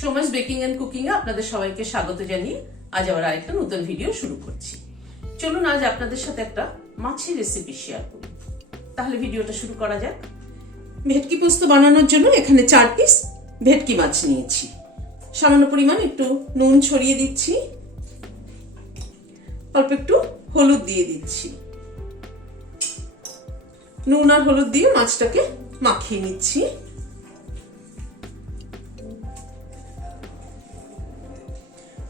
Soma's baking and cooking এ আপনাদের সবাইকে স্বাগত জানিয়ে আজ আবার আরেকটা নতুন ভিডিও শুরু করছি। চলুন আজ আপনাদের সাথে একটা মাছের রেসিপি শেয়ার করি। তাহলে ভিডিওটা শুরু করা যাক। ভেটকি পোস্ত বানানোর জন্য এখানে 4 পিস ভেটকি মাছ নিয়েছি। সামান্য পরিমাণ একটু নুন ছড়িয়ে দিচ্ছি, অল্প একটু হলুদ দিয়ে দিচ্ছি। নুন আর হলুদ দিয়ে মাছটাকে মাখিয়ে নিচ্ছি।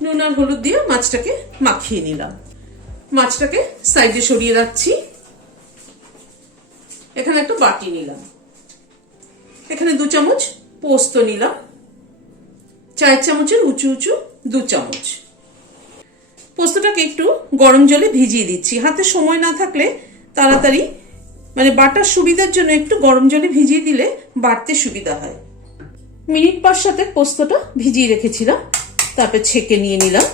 নুন আর হলুদ দিয়ে মাছটাকে মাখিয়ে নিলাম। মাছটাকে সাইডে সরিয়ে রাখছি। এখানে একটা বাটি নিলাম, এখানে 2 চামচ পোস্ত নিলাম, 4 চামচের উঁচু উঁচু 2 চামচ। পোস্তটাকে একটু গরম জলে ভিজিয়ে দিচ্ছি। হাতে সময় না থাকলে তাড়াতাড়ি বাটার সুবিধার জন্য একটু গরম জলে ভিজিয়ে দিলে বাটতে সুবিধা হয়। মিনিট 5-7 পোস্তটা ভিজিয়ে রেখেছিলাম, তারপর ছেঁকে নিয়ে নিলাম।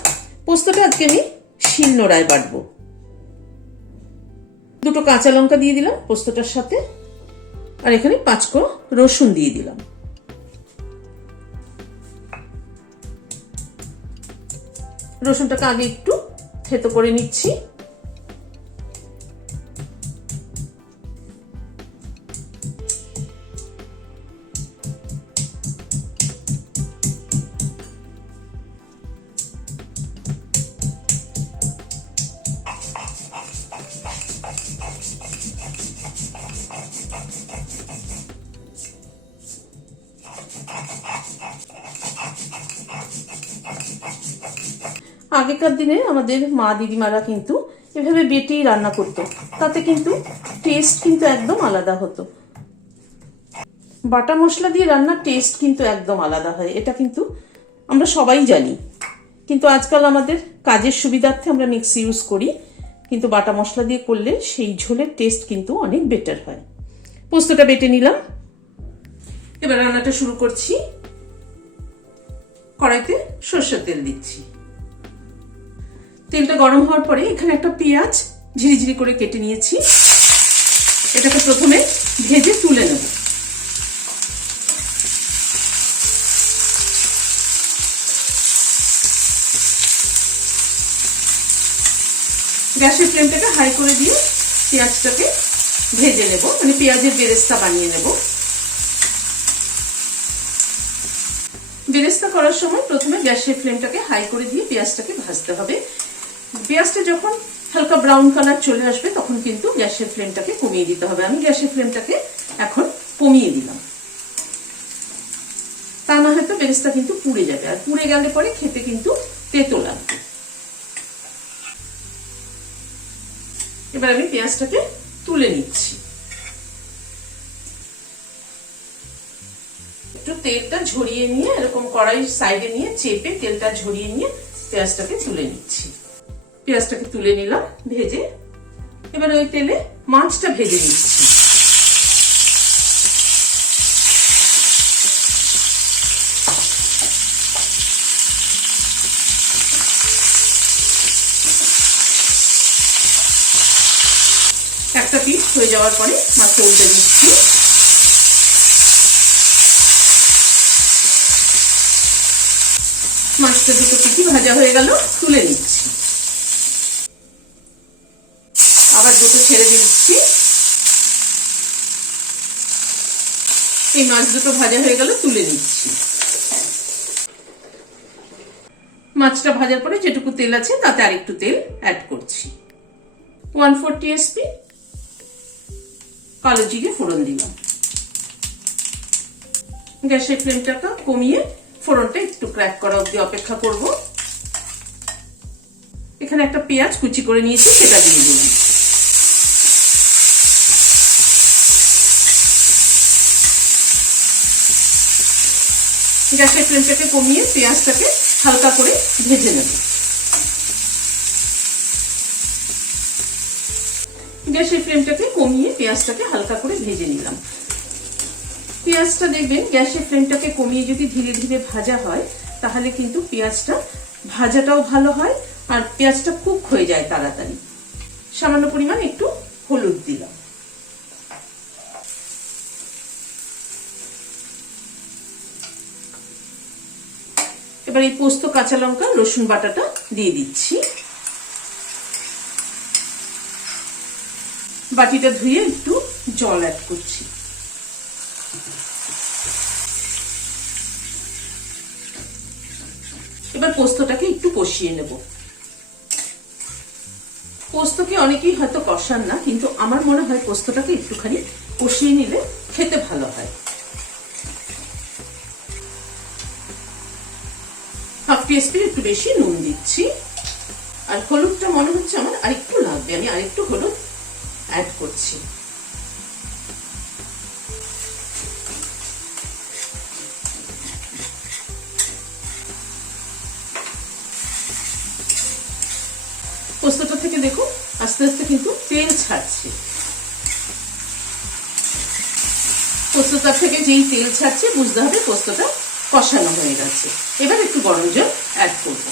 পোস্তটা আজকে আমি শিলনোড়ায় বাটবো। 2 কাঁচা লঙ্কা দিয়ে দিলাম পোস্তটার সাথে, আর এখানে 5 কোয়া রসুন দিয়ে দিলাম। রসুনটাকে আগে একটু থেতো করে নিচ্ছি। আগেকার দিনে আমাদের মা দিদিমারা কিন্তু এভাবে বেটেই রান্না করতো, তাতে কিন্তু টেস্ট কিন্তু একদম আলাদা হতো। বাটা মশলা দিয়ে রান্নার টেস্ট কিন্তু একদম আলাদা হয়, এটা কিন্তু আমরা সবাই জানি। কিন্তু আজকাল আমাদের কাজের সুবিধার্থে আমরা মিক্সি ইউজ করি, কিন্তু বাটা মশলা দিয়ে করলে সেই ঝোলের টেস্ট কিন্তু অনেক বেটার হয়। পোস্তটা বেটে নিলাম, এবার রান্নাটা শুরু করছি। কড়াইতে সরষের তেল দিচ্ছি। তেলটা গরম হওয়ার পরে এখানে একটা পেঁয়াজ ঝিরিঝিরি করে কেটে নিয়েছি, এটাকে প্রথমে ভেজে তুলে নেব। গ্যাসের ফ্লেমটাকে হাই করে দিয়ে পেঁয়াজটাকে ভেজে নেব, পেঁয়াজের বেরেস্তা বানিয়ে নেব। বেরেস্তা করার সময় প্রথমে গ্যাসের ফ্লেমটাকে হাই করে দিয়ে পেঁয়াজটাকে ভাজতে হবে। পেঁয়াজটা যখন হালকা ব্রাউন কালার চলে আসবে তখন কিন্তু গ্যাসের ফ্লেমটাকে কমিয়ে দিতে হবে। আমি গ্যাসের ফ্লেমটাকে এখন কমিয়ে দিলাম, তা না হয়তো বেরেস্তা কিন্তু পুড়ে যাবে, আর পুড়ে গেলে পরে খেতে কিন্তু তেতো লাগবে। এবার আমি পেঁয়াজটাকে তুলে নিচ্ছি। একটু তেলটা ঝরিয়ে নিয়ে এরকম কড়াইয়ের সাইডে নিয়ে চেপে তেলটা ঝরিয়ে নিয়ে পেঁয়াজটাকে তুলে নিচ্ছি। পেঁয়াজটাকে তুলে নিলাম ভেজে। এবার ওই তেলে মাছটা ভেজে নিচ্ছি। একটা পিস হয়ে যাওয়ার পরে মাছটা উল্টে দিচ্ছি। মাছটা 2 পিঠি ভাজা হয়ে গেল, তুলে নিচ্ছি। আবার 2 ছেড়ে দিচ্ছি। এই মাছ 2 ভাজা হয়ে গেল, তুলে নিচ্ছি। মাছটা ভাজার পরে যেটুকু তেল আছে তাতে আরেকটু তেল অ্যাড করছি। 1/4 টিস্পুন কালো জিরে ফোড়ন দিলাম। গ্যাসের ফ্লেমটাকে কমিয়ে ফোড়নটা একটু ক্র্যাক করা অবধি অপেক্ষা করব। এখানে একটা পেঁয়াজ কুচি করে নিয়েছি, সেটা দিয়ে দিলাম। গ্যাসের ফ্লেমটাকে কমিয়ে পেঁয়াজটাকে হালকা করে ভেজে নেব। গ্যাসের ফ্লেমটাকে কমিয়ে পেঁয়াজটাকে হালকা করে ভেজে নিলাম। পেঁয়াজটা দেখবেন গ্যাসের ফ্লেমটাকে কমিয়ে যদি ধীরে ধীরে ভাজা হয় তাহলে কিন্তু পেঁয়াজটা ভাজাটাও ভালো হয় আর পেঁয়াজটা কুক হয়ে যায় তাড়াতাড়ি। সামান্য পরিমাণ একটু হলুদ দিলাম। এবার এই পোস্ত, কাঁচা লঙ্কা, রসুন বাটাটা দিয়ে দিচ্ছি। বাটিটা ধুয়ে একটু জল অ্যাড করছি। এবার পোস্তটাকে একটু কষিয়ে নেব। পোস্তকে অনেকেই হয়তো কষান না, কিন্তু আমার মনে হয় পোস্তটাকে একটুখানি কষিয়ে নিলে খেতে ভালো হয়। হাফ টিস্পুন একটু বেশি নুন দিচ্ছি, আর হলুদটা মনে হচ্ছে আমার আরেকটু লাগবে, আমি আরেকটু হলুদ অ্যাড করছি। পোস্তটা থেকে দেখুন আস্তে আস্তে কিন্তু তেল ছাড়ছে। পোস্তটা থেকে যেই তেল ছাড়ছে বুঝতে হবে পোস্তটা কষানো হয়ে গেছে। এবার একটু গরম জল অ্যাড করব।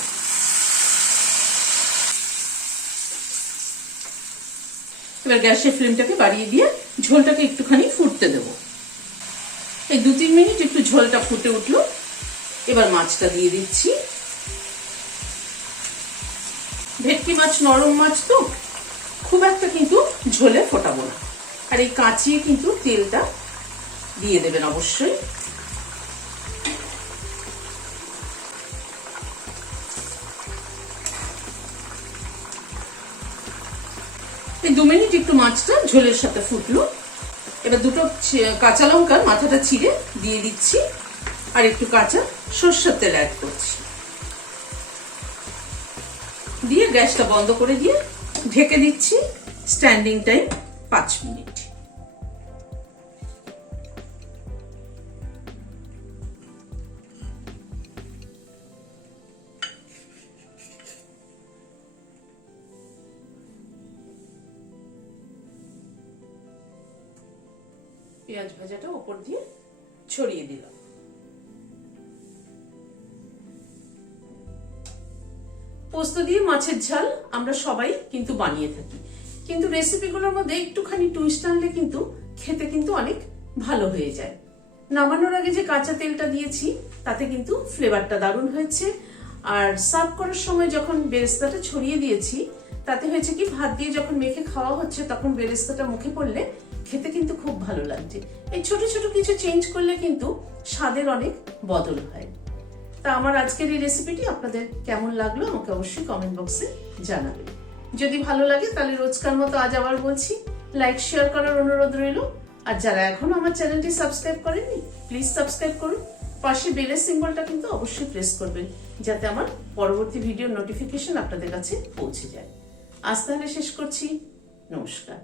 এবার গ্যাসের ফ্লেমটাকে বাড়িয়ে দিয়ে ঝোলটাকে একটুখানি ফুটতে দেব। এই 2-3 মিনিট একটু ঝোলটা ফুটে উঠলো, এবার মাছটা দিয়ে দিচ্ছি। ভেটকি মাছ নরম মাছ তো খুব একটা কিন্তু ঝোলে ফোটাবো না, আর এই কাঁচিয়ে কিন্তু তেলটা দিয়ে দেবেন অবশ্যই। এই 2 মিনিট একটু মাছটা ঝোলের সাথে ফুটলো, এবার দুটো কাঁচা লঙ্কার মাথাটা চিড়ে দিয়ে দিচ্ছি, আর একটু কাঁচা সরষের তেল অ্যাড করছি। দিয়ে গ্যাসটা বন্ধ করে দিয়ে ঢেকে দিচ্ছি। Standing time 5 minute. পেঁয়াজ ভাজাটা উপর দিয়ে ছড়িয়ে দিলাম। পোস্ত দিয়ে মাছের ঝাল আমরা সবাই কিন্তু বানিয়ে থাকি, কিন্তু রেসিপিগুলোর মধ্যে একটুখানি টুইস্ট আনলে কিন্তু খেতে কিন্তু অনেক ভালো হয়ে যায়। নামানোর আগে যে কাঁচা তেলটা দিয়েছি তাতে কিন্তু ফ্লেভারটা দারুণ হয়েছে, আর সার্ভ করার সময় যখন বেরেস্তাটা ছড়িয়ে দিয়েছি তাতে হয়েছে কি, ভাত দিয়ে যখন মেখে খাওয়া হচ্ছে তখন বেরেস্তাটা মুখে পড়লে খেতে কিন্তু খুব ভালো লাগছে। এই ছোট ছোট কিছু চেঞ্জ করলে কিন্তু স্বাদের অনেক বদল হয়। তা আমার আজকের এই রেসিপিটি আপনাদের কেমন লাগলো আমাকে অবশ্যই কমেন্ট বক্সে জানাবেন। যদি ভালো লাগে তাহলে রোজকার মতো আজ আবার বলছি, লাইক শেয়ার করার অনুরোধ রইল। আর যারা এখনো আমার চ্যানেলটি সাবস্ক্রাইব করেননি প্লিজ সাবস্ক্রাইব করুন। পাশে বেলের সিম্বলটা কিন্তু অবশ্যই প্রেস করবেন, যাতে আমার পরবর্তী ভিডিওর নোটিফিকেশন আপনাদের কাছে পৌঁছে যায়। আজ তাহলে শেষ করছি, নমস্কার।